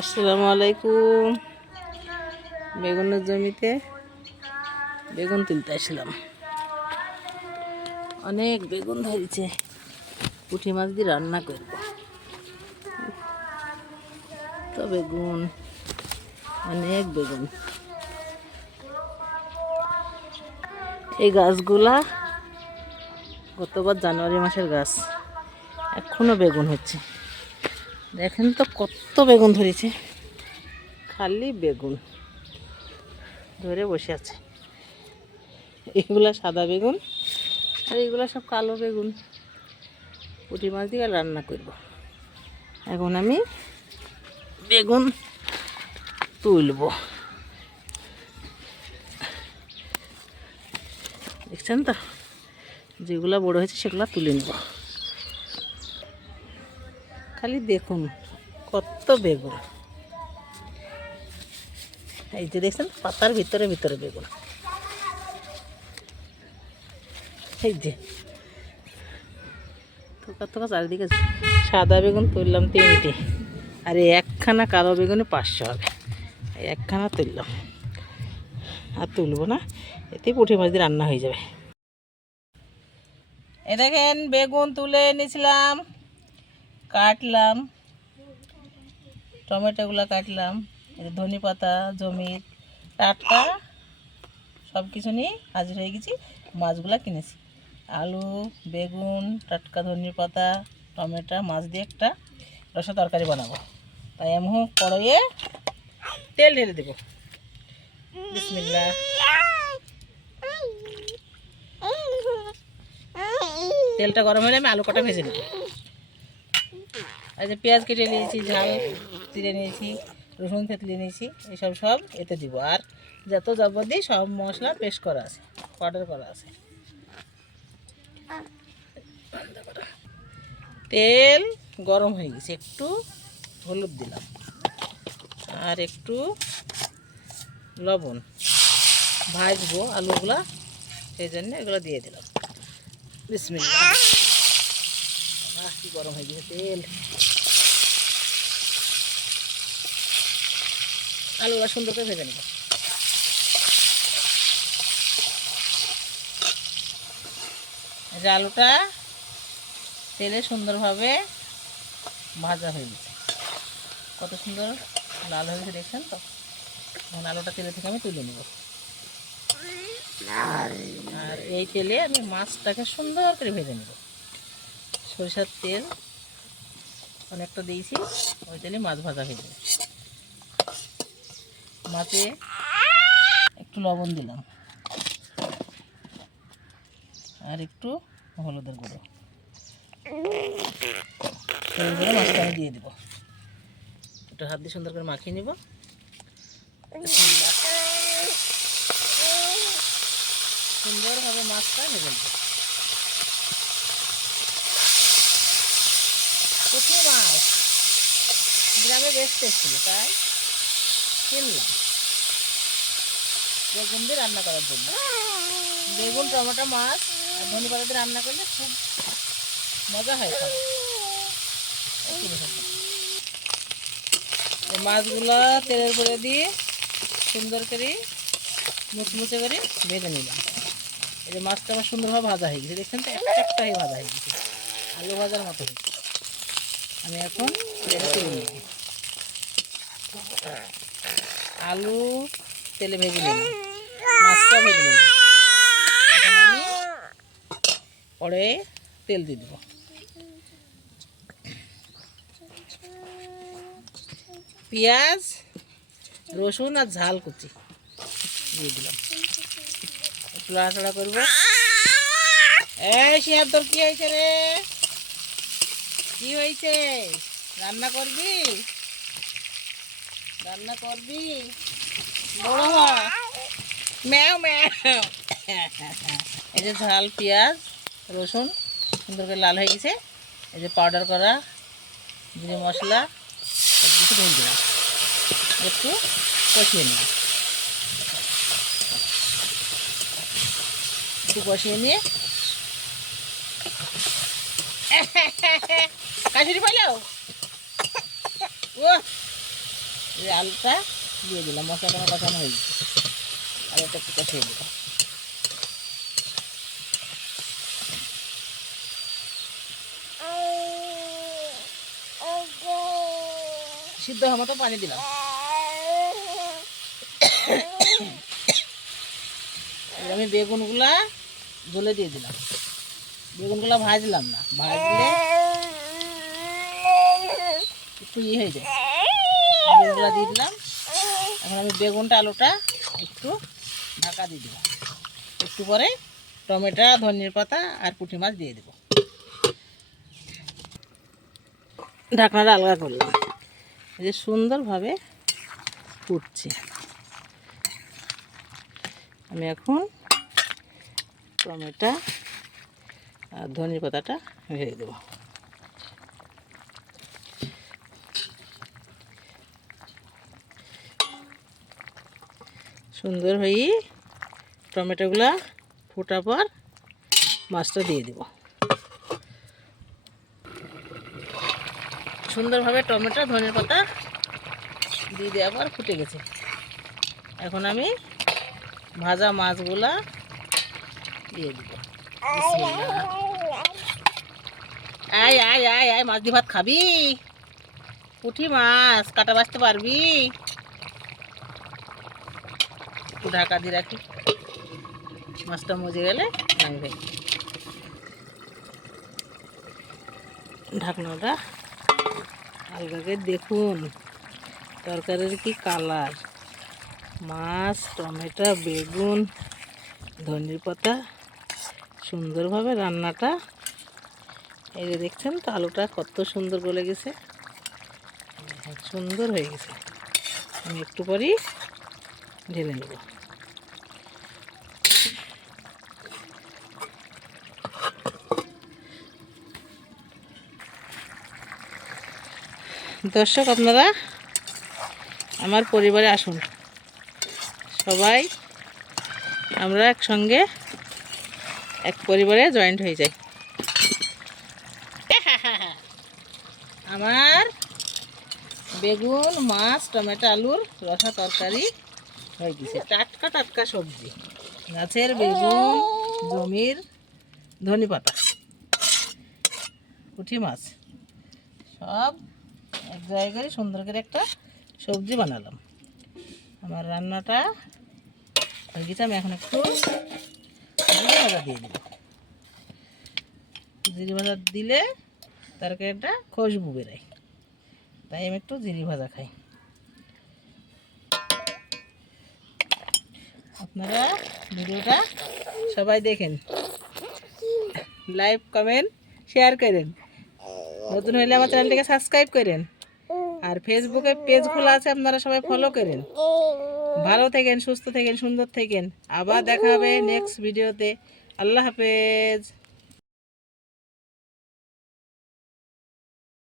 আসসালামু আলাইকুম। বেগুনের জমিতে বেগুন তুলতে আসলাম। অনেক বেগুন ধরেছে। পুঁটি মাছ দিয়ে রান্না করব। তো বেগুন, অনেক বেগুন। এই গাছগুলা গতবার জানুয়ারি মাসের গাছ, এখনও বেগুন হচ্ছে। দেখেন তো কত বেগুন ধরেছে। খালি বেগুন। ধরে বসে আছে। এগুলা সাদা বেগুন আর এগুলা সব কালো বেগুন। পুঁটি মাছ দিয়ে রান্না করব। এখন আমি বেগুন তুলব। দেখছেন তো? যেগুলো বড় হয়েছে সেগুলো তুলে নেব। খালি দেখুন কত বেগুন। এই যে দেখছেন, পাতার ভিতরে ভিতরে বেগুন। এই যে। থোকা থোকা চারিদিকে সাদা বেগুন তুললাম তিনটে। আর একখানা কালো বেগুনে পাঁচশো হবে। একখানা তুললাম। আর তুলবো না, এতে পুঁটি মাছ রান্না হয়ে যাবে। এ দেখেন, বেগুন তুলে এনেছিলাম। কাটলাম, টমেটোগুলো কাটলাম ধনে পাতা জমির টাটকা সব কিছু নিয়ে হাজির হয়ে গেছি, মাছগুলো কিনেছি। আলু, বেগুন, টাটকা ধনে পাতা টমেটো, মাছ দিয়ে একটা রসা তরকারি বানাবো। তাই আমি কড়াইয়ে তেল ঢেলে দেবো। তেলটা গরম হলে আমি আলু কটা ভেজে নেব। যে পেঁয়াজ কেটে নিয়েছি, ঝাল চিড়ে নিয়েছি, রসুন থেতলে নিয়েছি, এসব সব এতে দিব। আর যত যাবত দিই সব মশলা পেস্ট করা আছে, পাউডার করা আছে। তেল গরম হয়ে গেছে, একটু হলুদ দিলাম। আর একটু লবণ। ভাজবো আলুগুলা, সেই জন্য এগুলো দিয়ে দিলাম। বিসমিল্লা কি গরম হয়ে গেছে, তেল। আলুগুলো সুন্দর করে ভেজে নেব। যে আলুটা তেলে সুন্দরভাবে ভাজা হয়ে গেছে। কত সুন্দর লাল হয়ে গেছে, দেখছেন তো? এখন আলুটা তেলে থেকে আমি তুলে নেব। আর এই তেলে আমি মাছটাকে সুন্দর করে ভেজে নেব। সরিষার তেল অনেকটা দিয়েছি, ওই তেলে মাছ ভাজা হয়ে যাবে। মাছে একটু লবণ দিলাম। আর একটু হলুদের গুঁড়ো। হলুদ গুঁড়ো মাছটা আমি দিয়ে দেবো। একটু হাত দিয়ে সুন্দর করে মাখিয়ে নিব। সুন্দরভাবে মাছটা ভেজে নেব। পুঁটি মাছ গ্রামে বেশ ছিল তাই? কিনলাম। বেগুন দিয়ে রান্না করার জন্য। বেগুন, টমেটো, মাছ আর ধনে পাতা দিয়ে রান্না করলে খুব মজা হয় খাওয়া। মাছগুলো তেলের করে দিয়ে সুন্দর করে মুচমুচে করে ভেজে নিলাম। এই যে মাছটা আমার সুন্দরভাবে ভাজা হয়ে গেছে, দেখছেন তো? একটা একটা হয়ে ভাজা হয়ে গেছে। আলু ভাজার মতো হয়েছে। আমি এখন আলু তেলে ভেজে নিলাম মাছটা ভেজে নিলাম পরে তেল দিয়ে দেবো। পেঁয়াজ, রসুন আর ঝাল কুচি দিয়ে দিলাম। একটু লাড়াচাড়া করব। এই শিয়াব তোর কি হয়েছে রে? কি হয়েছে? রান্না করবি? রান্না করবি? ম্যাও ম্যাও। এই যে ঝাল, পেঁয়াজ, রসুন, সুন্দর করে লাল হয়ে গেছে। এই যে পাউডার করা, জিরে মশলা সব কিছু ঢেলে দিলাম একটু কষিয়ে নিলাম। একটু কষিয়ে নিয়ে। কাশুরি পাইলো ও আলুটা দিয়ে দিলাম মশলাটা কষানো হয়ে গেছে। আলুটা কষিয়ে দিলাম সিদ্ধ হওয়ার মতো পানি দিলাম। আমি বেগুনগুলা জ্বলে দিয়ে দিলাম। বেগুনগুলা ভাজলাম না। ভাজলে একটু ইয়ে হয়ে যায়। বেগুনগুলা দিয়ে দিলাম। এখন আমি বেগুনটা, আলুটা একটু ঢাকা দিয়ে দিলাম। একটু পরে টমেটো ধনিয়ার পাতা আর পুঁটি মাছ দিয়ে দেবো। ঢাকনাটা আলগা করলাম এই যে সুন্দরভাবে ফুটছে। আমি এখন টমেটো আর ধনিয়া পাতাটা ঢেলে দেবো। সুন্দর হয়ে টমেটোগুলা ফোটার পর মাছটা দিয়ে দিব। সুন্দরভাবে টমেটো ধনিয়া পাতা দিয়ে দেওয়ার পর ফুটে গেছে। এখন আমি ভাজা মাছগুলা দিয়ে দিব। আয় আয় আয় আয়, মাছ দিয়ে ভাত খাবি? পুঁটি মাছ, কাটা বাঁচতে পারবি? একটু ঢাকা দিয়ে রাখি। মাছটা মজে গেলে নামবে ঢাকনাটা আলগাকে দেখুন, তরকারির কি কালার? মাছ, টমেটো, বেগুন, ধনির পাতা, সুন্দরভাবে রান্নাটা। এই যে দেখছেন তো, আলুটা কত সুন্দর গলে গেছে। সুন্দর হয়ে গেছে। আমি একটু পরই ঢেলে নেব। দর্শক, আপনারা আমার পরিবারে আসুন। সবাই আমরা একসঙ্গে এক পরিবারে জয়েন্ট হয়ে যাই। আমার বেগুন, মাছ, টমেটো, আলুর রসা তরকারি হয়ে গেছে। টাটকা টাটকা সবজি। গাছের বেগুন, জমির ধনে পাতা, পুঁটি মাছ, সব এক জায়গায় সুন্দর করে একটা সবজি বানালাম। আমার রান্নাটা হয়ে গেছে, আমি এখন একটু জিরে ভাজা দিয়ে দেবো জিরে ভাজা দিলে তরকারিটা খুশবু বেরোয়, তাই আমি একটু জিরে ভাজা খাই। আপনারা ভিডিওটা সবাই দেখেন। লাইক, কমেন্ট, শেয়ার করেন। নতুন হলে আমার চ্যানেলটিকে সাবস্ক্রাইব করেন। আর ফেসবুকে পেজ খোলা আছে, আপনারা সবাই ফলো করেন। ভালো থাকেন, সুস্থ থাকেন, সুন্দর থাকেন। আবার দেখা হবে নেক্সট ভিডিওতে আল্লাহ হাফেজ।